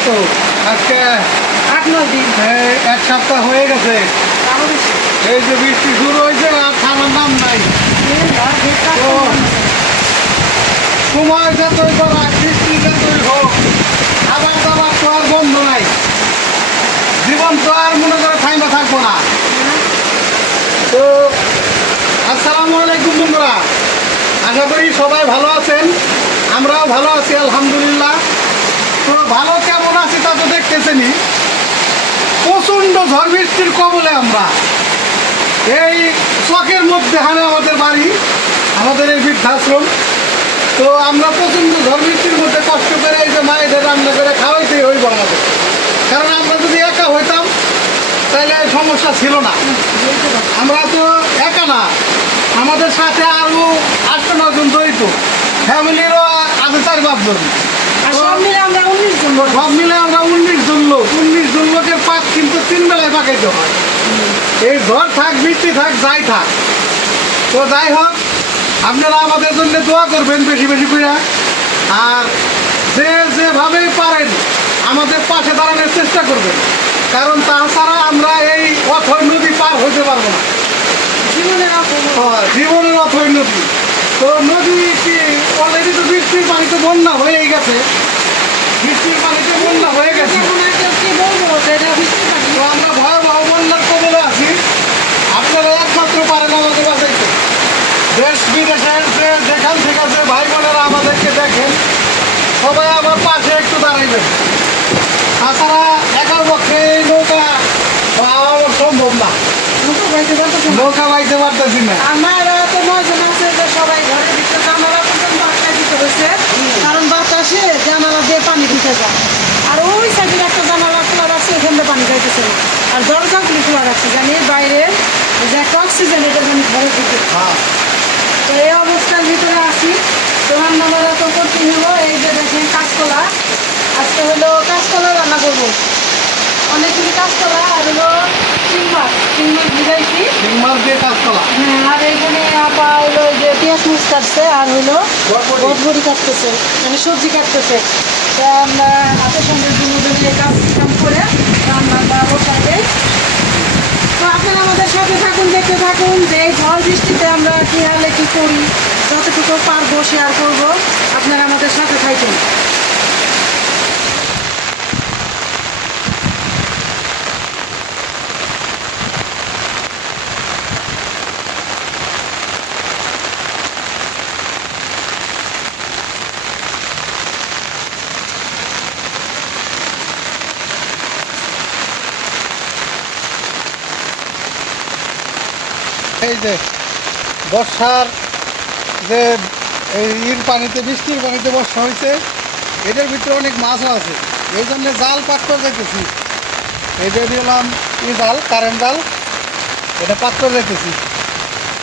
কত আজকে 8-9 দিন। এক সপ্তাহ হয়ে গেছে। তারও বেশি। এই যে বৃষ্টি শুরু হয়েছে আর থামার নাম নাই। তো সময় যতই করা বৃষ্টি যতই হোক খাবার দাবার তো আর বন্ধ নাই, জীবন তো আর মনে করে থাইমা থাকবো না। তো আসসালামু আলাইকুম বন্ধুরা, আশা করি সবাই ভালো আছেন, আমরাও ভালো আছি আলহামদুলিল্লাহ। তো ভালো কেমন আছি তা তো দেখতেছেনই, প্রচণ্ড ঝড় বৃষ্টির কবলে আমরা। এই চকের মধ্যে হানে আমাদের বাড়ি, আমাদের এই বৃদ্ধাশ্রম। তো আমরা প্রচণ্ড ঝড় বৃষ্টির মধ্যে কষ্ট করে এই যে মায়েদের রান্না করে খাওয়াইতেই হইব আমাদের, কারণ আমরা যদি একা হইতাম তাহলে সমস্যা ছিল না। আমরা তো একা না, আমাদের সাথে আরও 8-9 জন জড়িত, ফ্যামিলিরও আছে 4-5 জন। আর সব মিলে আমরা 19 জন। সব মিলে আমরা 19 জন লোক। 19 জন লোকের পাক কিন্তু 3 বেলায় পাকাইতে হয়। এই ঝড় থাক বৃষ্টি থাক যাই থাক। তো যাই হোক, আপনারা আমাদের জন্য দোয়া করবেন বেশি বেশি করে, আর যেভাবেই পারেন আমাদের পাশে দাঁড়ানোর চেষ্টা করবেন, কারণ তাছাড়া আমরা এই অথৈ নদী পার হইতে পারবো না। জীবনের অথৈ নদী। তো নদী কি অলরেডি তো বৃষ্টির পানিতে বন্যা হয়েই গেছে, বৃষ্টির পানিতে বন্যা হয়ে গেছে। তো আমরা ভয়াবহ বন্যার কবলে আছি। আপনারা একমাত্র পারেন আমাদের বাঁচাইতে। দেশ বিদেশের যেখান থেকে যে ভাই বোনেরা আমাদেরকে দেখেন, সবাই আমার পাশে একটু দাঁড়াইবেন। তাছাড়া একার পক্ষে এই নৌকা পাওয়া সম্ভব না, নৌকা বাইতে পারতেছি না। আমরা তো 9 জন আছে, যে সবাই ঘরের ভিতরে জানালা পর্যন্ত আটকায় দিতে হয়েছে, কারণ বাতাসে জানালা দিয়ে পানি ঢুকে যায়। আর ওই সাইডের একটা জানালা খোলা রাখছে, ওখান থেকে পানি যাইতেছে না। আর দরজাগুলি খোলা রাখছে, জানি বাইরে যে একটা অক্সিজেন এটা জানি ঘরে ঢুকে। হ্যাঁ, তো এই অবস্থার ভিতরে আসি, তো রান্নাবাড়া তো করতে হলো। এই যে দেখেন কাঁচকলা, আজকে হলো কাঁচকলা রান্না করবো। অনেকগুলি কাঁচকলা আর হলো চিংমাছ ভিজাইছি। সিংমার দিয়ে কাঁচকলা। হ্যাঁ, আর এইখানে আপা হলো যে পেঁয়াজ মুচ কাটছে, আর হলো বটবড়ি কাটতেছে, মানে সবজি কাটতেছে। তা আমরা হাতের সঙ্গে দুজনে কাজ কাম করে রান্নাটা বসাতে। তো আপনারা আমাদের সাথে থাকুন, দেখতে থাকুন যে এই ঝড় বৃষ্টিতে আমরা কী হালে কী করি, যতটুকু পারবো শেয়ার করবো। আপনারা আমাদের সাথে থাকুন। এই যে বর্ষার যে পানিতে, বৃষ্টির পানিতে বর্ষা হয়েছে, এটার ভিতরে অনেক মাছও আছে, এই জন্য জাল পাক করে যাইতেছি। এই যে দিলাম জাল, কারেন্ট জাল, এটা পাক করে যাইতেছি।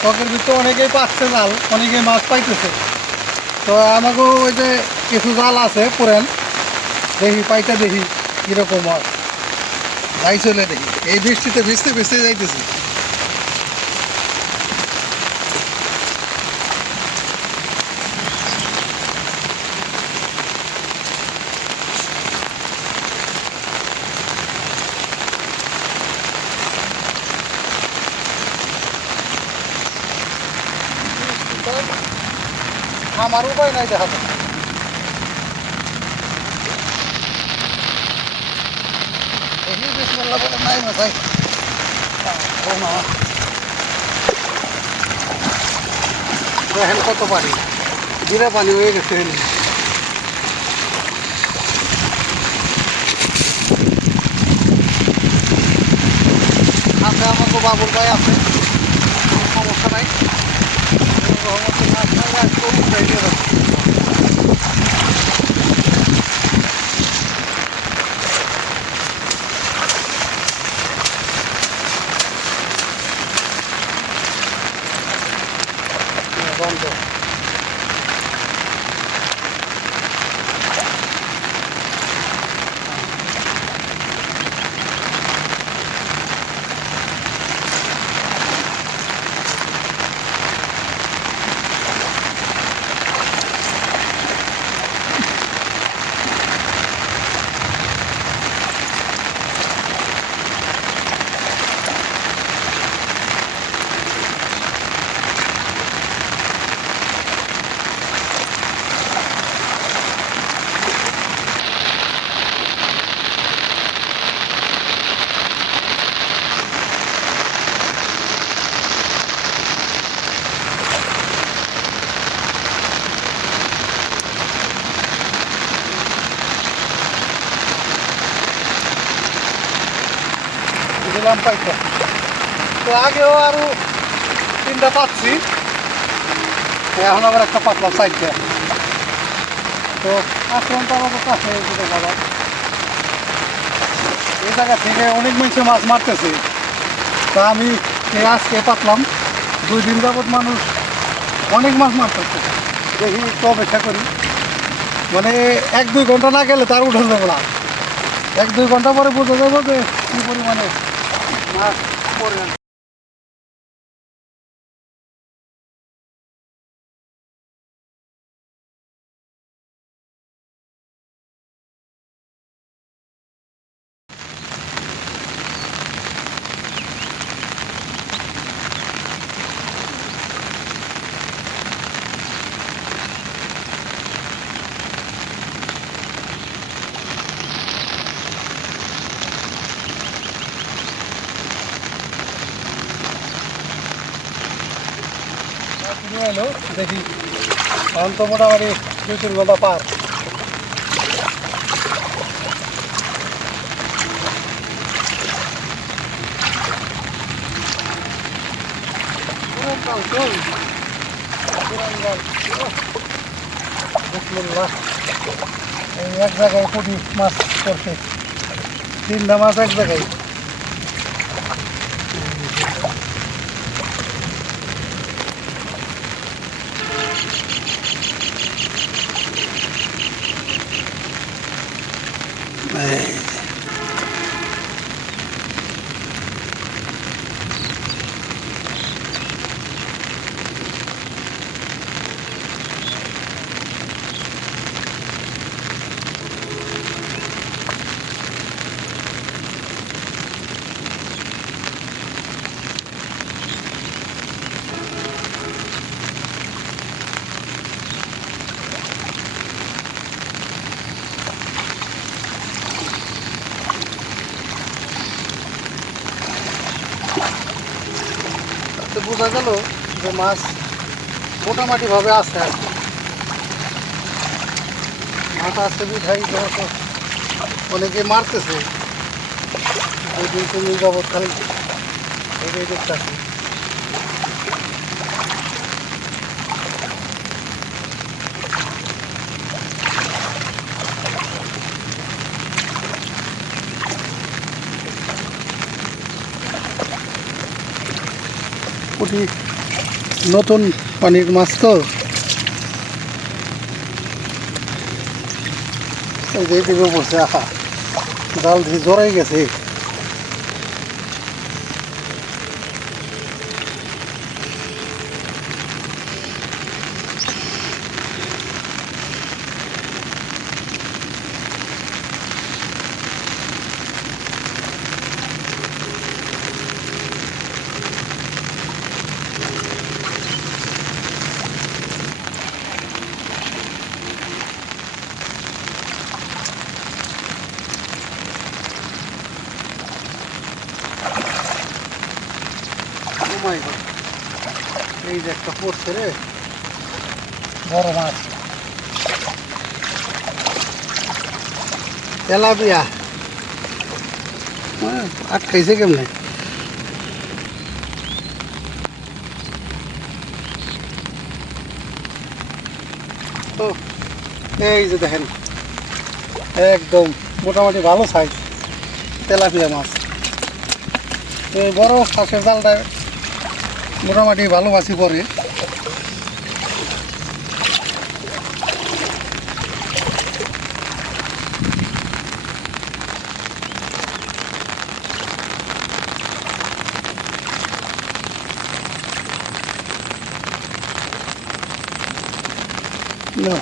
চকের ভিতরে অনেকেই পাচ্ছে জাল, অনেকেই মাছ পাইতেছে। তো আমাকেও ওই যে কিছু জাল আছে পুরেন, দেখি পাইতে, দেখি কীরকম হয়, যাই চলে দেখি। এই বৃষ্টিতে ভিজতে ভিজতে যাইতেছি। আমার উপায় নাই দেখা যায়। দেখি বিসমিল্লাহ বলে নাই মাথায় দেখেন কত পানি, জিরা পানি হয়ে গেছে। আছে আমাকে বাবুর ভাই আছে, কোনো সমস্যা নাই। বন্ধ। দিলাম পাইতে। তো আগেও আরো 3টা পাচ্ছি, এখন আবার একটা পাতলাম সাইডটা। তো আসলাম তো আমাদের কাছে বাবা, এই জায়গা থেকে অনেক মানুষ মাছ মারতেছে। তা আমি আজকে পাতলাম, 2 দিন যাবৎ মানুষ অনেক মাছ মারতেছে। দেখি একটু অপেক্ষা করি, মানে 1-2 ঘন্টা না গেলে তার উঠে যাবে না। 1-2 ঘন্টা পরে বোঝা যাবো যে কী পরিমাণে মাছ পড়ে। এলো দেখি, এখন তো মোটামুটি 2-3 ঘন্টা পার। এই এক জায়গায় পুঁটি মাছ করছে, 3টা মাছ এক জায়গায়। তো বোঝা গেল যে মাছ মোটামুটি ভাবে আছে আর কি। মাছ আছে বিধাই অনেকে মারতেছে, 2-3 দিন যাবৎ খালি এটাই দেখতেছি। পুঁটি নতুন পানির মাছ তো, এই যে দিকে পড়ছে, আহা জাল দিয়ে জড়াই গেছে। এই যে একটা পড়ছে রে বড় মাছ, তেলাপিয়া। আটকাইছে কেমনে? তো এই যে দেখেন, একদম মোটামুটি ভালো সাইজ তেলাপিয়া মাছ। এই বড় ফাঁসের জালটায় মোটামুটি ভালো মাছই পড়ে। No.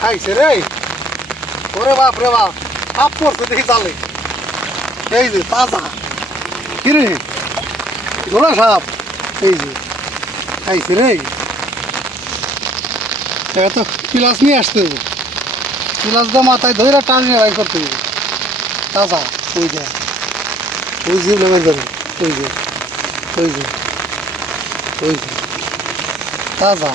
খাইছে রে, ওরে বাপ রে বাপ, সাপ পড়ছে দেখি জালে। এই যে তাজা কিরে গোলা সাপ এই যে খাইছে রে এটা তো পিলাস নিয়ে আসতে হবে পিলাস তো মাথায় ধরে টানিয়ে বাই করতে হবে তাজা ওই যে ওই যে লেবার ধরে ওই যে ওই যে ওই যে তাজা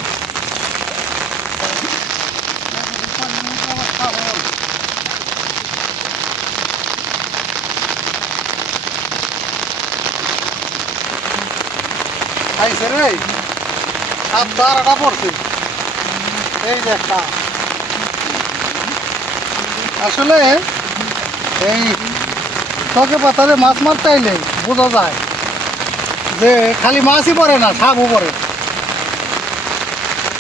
খাইছে রে হাত দাঁড়াটা পড়ছে এই যে একটা আসলে এই চকে পাতারে মাছ মারতে আইলে বোঝা যায় যে খালি মাছই পড়ে না সাপও পড়ে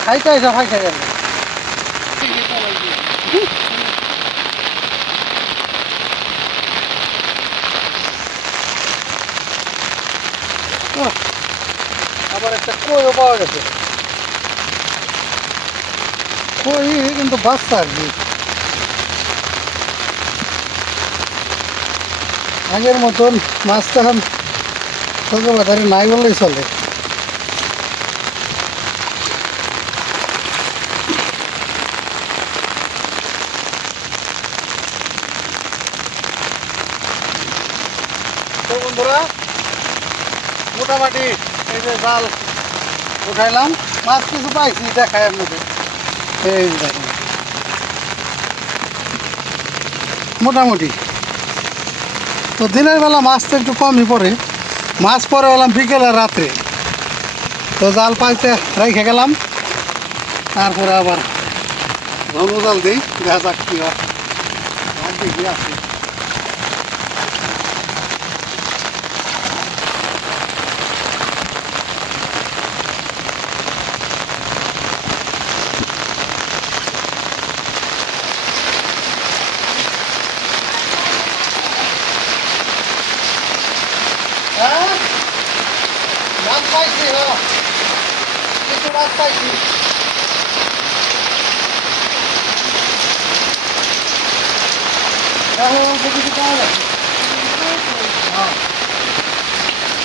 খাইতে আইসা খাইতে গেল আবার একটা কইও পাওয়া গেছে কই কিন্তু বাচ্চা আর কি আগের মতন মাছ তখন চোখে বাজারে নাই বললেই চলে তো বন্ধুরা মোটামুটি এই যে জাল উঠাইলাম মাছ কিছু পাইছি দেখায় আপনাদের এই যে দেখুন মোটামুটি তো দিনের বেলা মাছ তো একটু কমই পড়ে মাছ পরে হলাম বিকেলে রাত্রে তো জাল পাইতে রেখে গেলাম তারপরে আবার ধনু জাল দিই দেখা যাক কি হয় আর দেখি আসি মাছ পাইছি হ্যাঁ কিছু মাছ পাইছি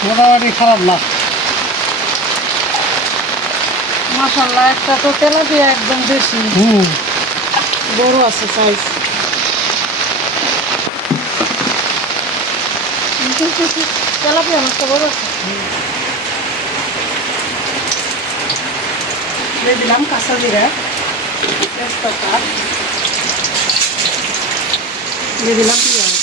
মোটামুটি খারাপ না মাশাআল্লাহ একটা তো তেলাপিয়া একদম বেশি বড় আছে সাইজ তেলাপিয়া মাছটা বড় আছে দিয়ে দিলাম কাঁচা জিরা তেজপাতা দিয়ে দিলাম পেঁয়াজ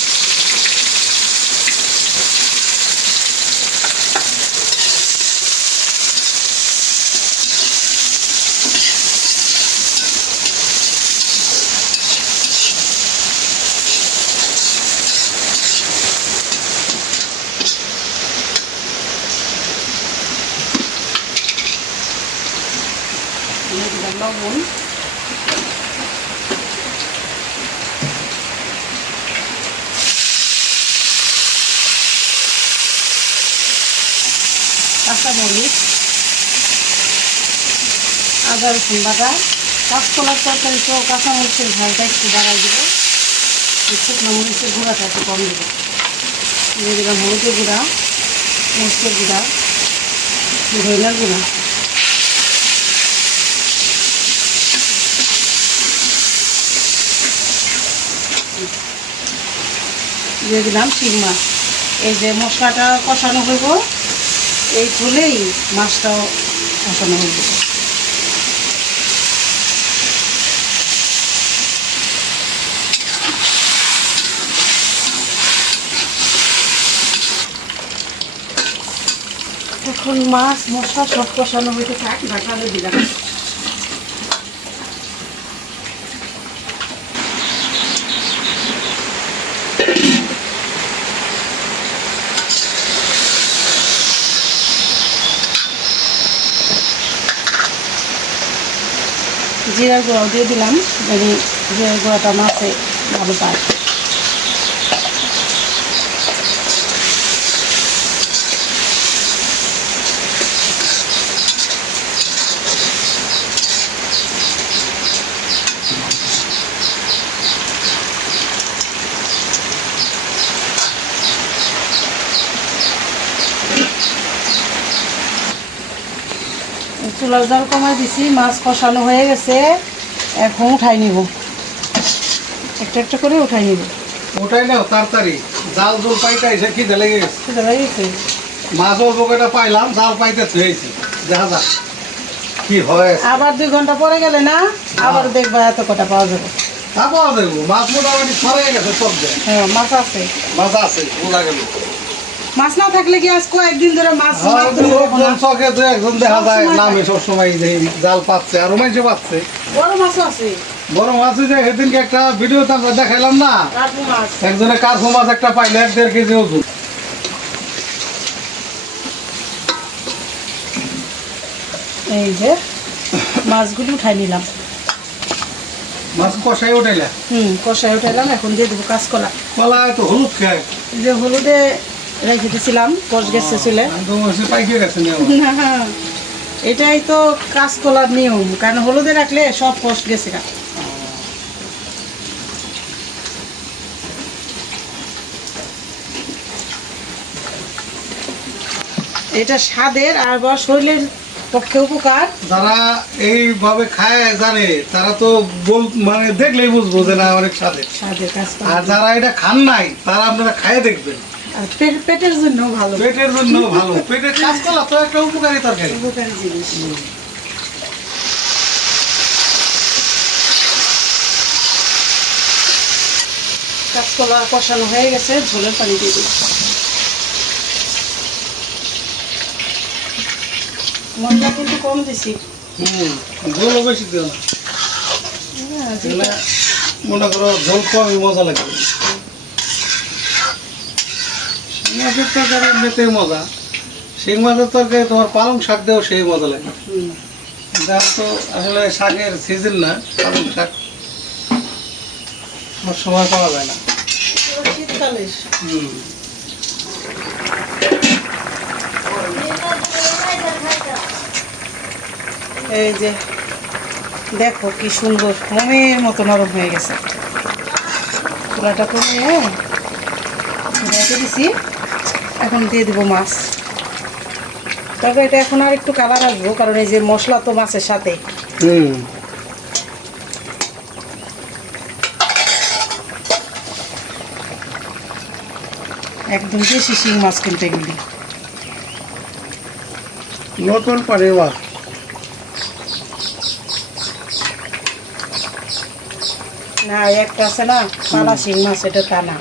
দিয়ে দিলাম লবণ কাঁচামরিচ আদা রসুন বাটা কাঁচকলার তরকারি তো কাঁচামরিচের ঝালটা একটু বাড়াই দেবো শুকনো মরিচের গুঁড়াটা একটু কম দেবো দিয়ে দিলাম হলুদের গুঁড়া মরিচের গুঁড়া ধনিয়ার গুঁড়া দিয়ে দিলাম শিং মাছ এই যে মশলাটা কষানো হইব এই ফুলেই মাছটাও কষানো হইব এখন মাছ মশলা সব কষানো হইতে থাক ঢাকা দিয়ে দিলাম জিরার গুঁড়াও দিয়ে দিলাম যদি জিরার গুঁড়াটা মাছে ভালো পায় চুলার জাল কমাই দিছি, মাছ কষানো হয়ে গেছে, এখন উঠাই নিব, একটা একটা করে উঠাই নিব। ওটাই নাও তাড়াতাড়ি, জাল জল পাইতে এসে খিদে লেগে গেছে। সেটা হয়ে গেছে। মাছ অল্প কটা পাইলাম, জাল পাইতে থুয়েছি, দেখা যাক কি হয়। আবার 2 ঘন্টা পরে গেলে না আবার দেখবা এত কটা পাওয়া যাবে। তা পাওয়া যাবো, মাছ মোটামুটি ছড়াই গেছে সব জায়গায়। হ্যাঁ মাছ আছে। মাছ আছে, বোঝা গেল। মাছ না থাকলে কি আজ কয়েকদিন ধরে মাছ মারতেছে দেখো না। চোখে দু একজন দেখা যায় সবসময় নামে সবসময় জাল পাচ্ছে, আরো মানুষে পাচ্ছে। বড় মাছও আছে, বড় মাছ ওই যে সেদিনকে একটা ভিডিওতে আমরা দেখাইলাম না, কার্পু মাছ। একজনে কার্পু মাছ একটা পাইলে 1.5 কেজি ওজন। এই যে মাছগুলো উঠাই নিলাম। মাছ কষাই উঠাইলা, কষাই উঠাইলাম, এখন দিয়ে দেবো কাঁচকলা। কলা তো হলুদ খায়, এই যে হলুদে রেখে দিয়েছিলাম, কষ গেছে চুলে। পাইকে গেছে নিয়ে না, এটাই তো কাঁচকলার নিয়ম, কারণ হলুদে রাখলে সব কষ গেছে গা। এটা স্বাদের আর বা শরীরের পক্ষে উপকার। যারা এইভাবে খায় জানে তারা তো মানে দেখলেই বুঝবো যে না অনেক স্বাদের। স্বাদের কাঁচকলা। আর যারা এটা খান নাই তারা আপনারা খায় দেখবেন, আর পেটের জন্য ভালো, পেটের জন্য ভালো। পেটের কাঁচকলা তো একটা উপকারী তরকারি। উপকারী জিনিস। কাঁচকলা কষানো হয়ে গেছে, ঝোলের পানি দিয়ে দিই। মশলা কিন্তু কম দিছি। ঝোলও বেশি দিও না, তাহলে মনে করো ঝোল কমই মজা লাগবে। মাছের তরকারি এমনিতেই মজা, শিং মাছের তরকারি তোমার পালং শাক দেও সেই মজা লাগে। যা তো আসলে শাকের সিজন না, পালং শাক আমার সময় পাওয়া যায় না। শীতকালে এই যে দেখো কি সুন্দর মোমের মতো নরম হয়ে গেছে। চুলাটা কমিয়ে রেখে দিছি, এখন দিয়ে দিব মাছ। তবে এটা এখন আর একটু কালার আসবো, কারণ এই যে মশলা তো মাছের সাথে। একদম দেশি শিং মাছ কিনতে এগুলি। নতুন পারে বা না, একটা আছে না পালা শিং মাছ, এটা তা না।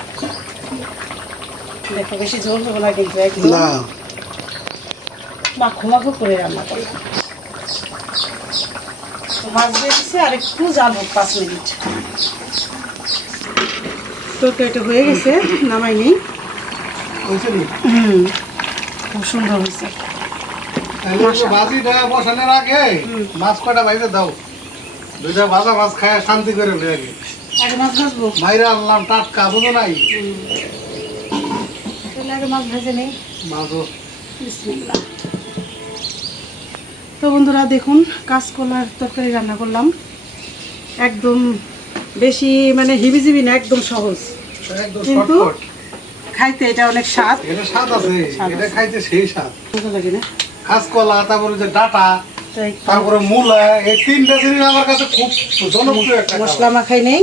দেখো বেশি ঝোল হবে না কিন্তু, একদম না মাখো মাখো করে রান্না করো। মাছ দিয়ে দিচ্ছে আর একটু জাল হোক 5 মিনিট। তরকারিটা হয়ে গেছে, নামাই নেই। খুব সুন্দর হয়েছে। ভাজিটা বসানোর আগে মাছ কটা বাইরে দাও, 2টা ভাজা মাছ খায় শান্তি করে আগে আগে মাছ ভাজবো, বাইরে আনলাম টাটকা, বুঝো নাই? তাহলে আগে মাছ ভেজে নেই। মাছও বিসমিল্লাহ। তো বন্ধুরা দেখুন, কাঁচকলার তরকারি রান্না করলাম, একদম বেশি মানে হিবিজিবি না, একদম সহজ, একদম কিন্তু শর্টকাট। খাইতে এটা অনেক স্বাদ। এটা স্বাদ আছে, স্বাদ এটা আছে। খাইতে সেই স্বাদ। মজা লাগে না? কাঁচকলা, তারপরে যে ডাটা, তাই তারপরে মূলা, এই 3টা জিনিস আমার কাছে খুব জনপ্রিয় একটা মশলা মাখাই নেই।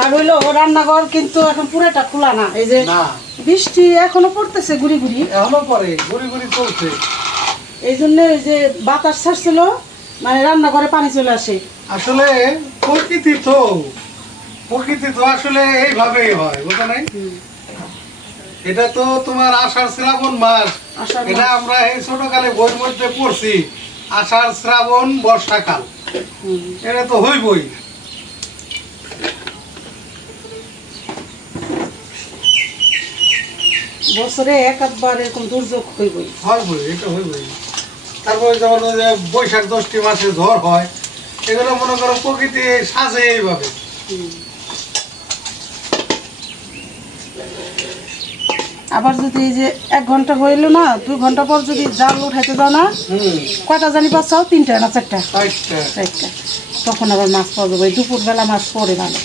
আর হইলো রান্নাঘর কিন্তু এখন পুরোটা খোলা না, এই যে না বৃষ্টি এখনো পড়তেছে গুড়ি গুড়ি, এখনো পরে গুড়ি গুড়ি চলছে। এই জন্য ওই যে বাতাস ছাড়ছিল, মানে রান্নাঘরে পানি চলে আসে। আসলে প্রকৃতি তো আসলে এইভাবেই হয়, বুঝো নাই? এটা তো তোমার আষাঢ় শ্রাবণ মাস, আষাঢ় এটা মাস। আমরা এই ছোটকালে বইয়ের মধ্যে পড়ছি, আষাঢ় শ্রাবণ বর্ষাকাল, এটা তো হইবই। বছরে একবার এরকম দুর্যোগ হইবই। হইবই, এটা হইবই। তারপরে যেমন ওই যে বৈশাখ জ্যৈষ্ঠ মাসে ঝড় হয়, এগুলো মনে করো প্রকৃতি সাজে এইভাবে। আবার যদি এই যে 1 ঘন্টা হইলো না, 2 ঘন্টা পর যদি জাল উঠাইতে দাও না, কয়টা জানি পাচ্ছাও, 3টা না 4টা, 4টা, তখন আবার মাছ পাওয়া যাবে। দুপুরবেলা মাছ পড়ে ভালো।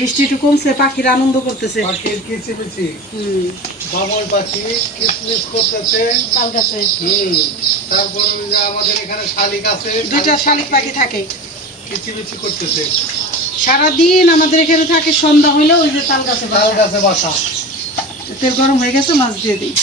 বৃষ্টি একটু কমছে, পাখিরা আনন্দ করতেছে। পাখির কিচিমিচি। বাবুই পাখি কিসমিস করতেছে। তাল গাছে তারপর ওই যে আমাদের এখানে শালিক আছে, দুইটা শালিক পাখি থাকে, কিচিমিচি করতেছে। সারাদিন আমাদের এখানে থাকে, সন্ধ্যা হইলে ওই যে তাল গাছে তাল গাছে বাসা। তেল গরম হয়ে গেছে, মাছ দিয়ে দিই।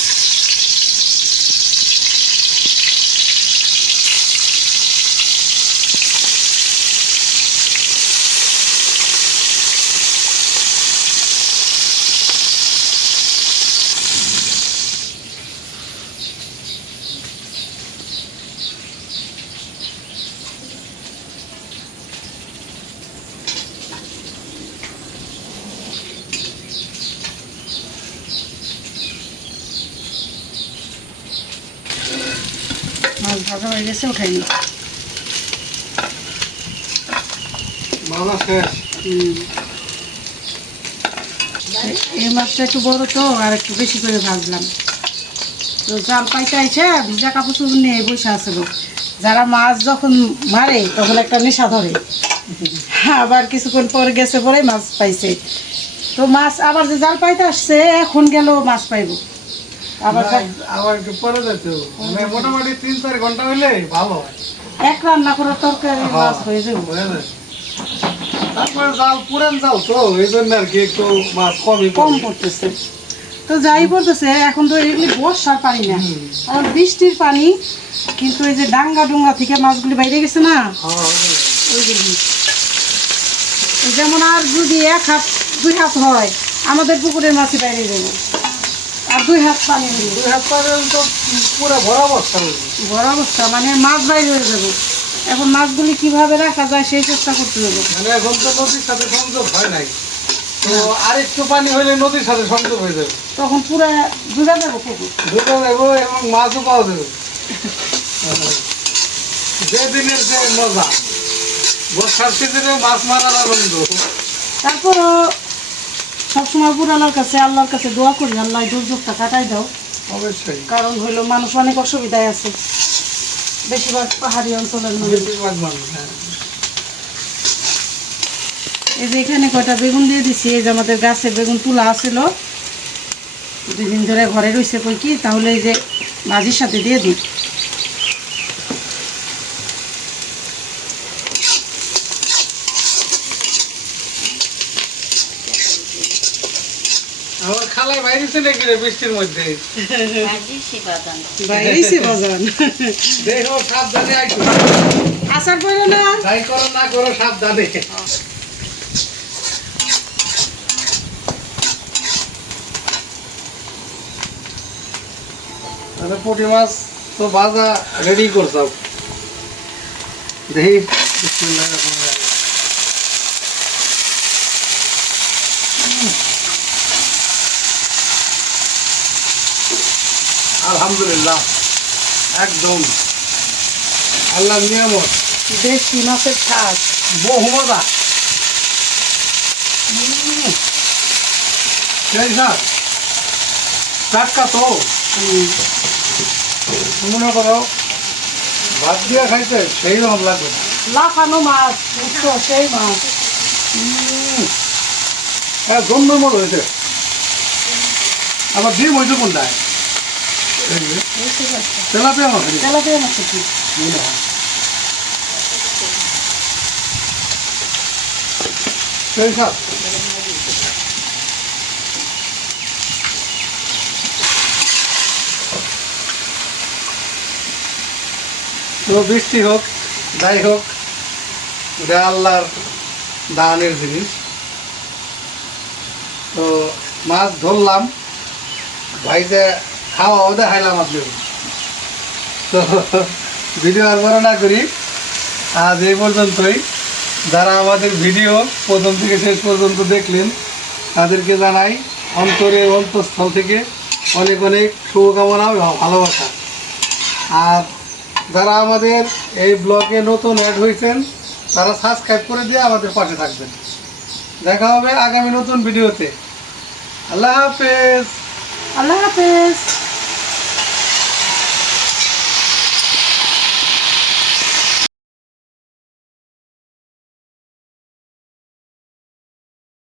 মাছ ভাজা হয়ে গেছে, উঠাই নি। মামা শেষ। এই মাছটা একটু বড় তো, আর একটু বেশি করে ভাজলাম। তো জাল পাইতে আইছে, ভিজা কাপড় চোপড় নিয়ে বসে আছে লোক। যারা মাছ যখন মারে তখন একটা নেশা ধরে, আবার কিছুক্ষণ পরে গেছে পরে মাছ পাইছে। তো মাছ আবার যে জাল পাইতে আসছে, এখন গেল মাছ পাইব আবার। আবার একটু পরে যেতে হবে। মানে মোটামুটি 3-4 ঘন্টা হইলে ভালো হয়। এক রান্না করার তরকারি মাছ হয়ে যাবে। হয়ে যায়। তারপরে জাল পুরান জাল তো, এই জন্য আর কি একটু মাছ কম পড়তেছে। তো যাই পড়তেছে, এখন তো এগুলি বর্ষার পানি না, আর বৃষ্টির পানি। কিন্তু এই যে ডাঙ্গা ডুঙ্গা থেকে মাছগুলি বাইরে গেছে না, ওইগুলি যেমন আর যদি 1 হাত 2 হাত হয়, আমাদের পুকুরের মাছই বাইরে যাবে। আর 2 হাত পানি হলে 2 হাত পর্যন্ত পুরো ভরা বস্তা হয়েছে। বড় অবস্থা, মানে মাছ বাইরে হয়ে যাবে। এখন মাছগুলি কিভাবে রাখা যায় সেই চেষ্টা করতে হবে। মানে এখন তো নদীর সাথে সংযোগ হয় নাই, তো আরেকটু পানি হইলে নদীর সাথে সংযোগ হয়ে যাবে, তখন পুরো ডুবে যাবে পুকুর। ঢুকে যাবো এবং মাছও পাওয়া যাবে। যে দিনের যে মজা, বর্ষার সিজনে মাছ মারার আনন্দ। তারপরও সবসময় পুরানোর কাছে, আল্লাহর কাছে দোয়া করি, আল্লাহ দুর্যোগটা কাটাই দাও। অবশ্যই। কারণ হইলো মানুষ অনেক অসুবিধায় আছে, বেশিরভাগ পাহাড়ি অঞ্চলের মানুষ। বেশিরভাগ মানুষ, হ্যাঁ। এই যে এখানে কয়টা বেগুন দিয়ে দিছি, এই যে আমাদের গাছে বেগুন তুলা আছিল, 2 দিন ধরে ঘরে রয়েছে। কই কি তাহলে এই যে ভাজির সাথে দিয়ে দিই। আমার খালাই বাইরেছে নাকি রে বৃষ্টির মধ্যে? বাইরেছে বাজান। দেখো সাবধানে আইসো। আসার পরে না যাই করো না করো সাবধানে। তাহলে পুঁটি মাছ তো ভাজা রেডি করছাও। দেখি বিসমিল্লাহির রহমানির রহিম। আলহামদুলিল্লাহ, একদম আল্লাহর নিয়ামত, দেশি মাছের স্বাদ। বহু মজা। সেই স্বাদ, টাটকা তো মনে করো ভাত দিয়ে খাইতে সেই রকম লাগবে। লাফানো মাছ, বুঝছো, সেই মাছ। জন্মের মতো হয়েছে। আবার ডিম হয়েছে কোনটায়? তেলাপিয়া মাছ তেলাপিয়া মাছ কি মনে হয়। সেই স্বাদ। তো বৃষ্টি হোক যাই হোক, এটা আল্লাহর দানের জিনিস। তো মাছ ধরলাম, ভাইতে খাওয়াও দেখাইলাম আপনি। তো ভিডিও আর বড় না করি, আজ এই পর্যন্তই। যারা আমাদের ভিডিও প্রথম থেকে শেষ পর্যন্ত দেখলেন, তাদেরকে জানাই অন্তরের অন্তঃস্থল থেকে অনেক অনেক শুভকামনা ও ভালোবাসা। আর যারা আমাদের এই ব্লগে নতুন অ্যাড হয়েছেন, তারা সাবস্ক্রাইব করে দিয়ে আমাদের পাশে থাকবেন। দেখা হবে আগামী নতুন ভিডিওতে। আল্লাহ হাফেজ। আল্লাহ হাফেজ।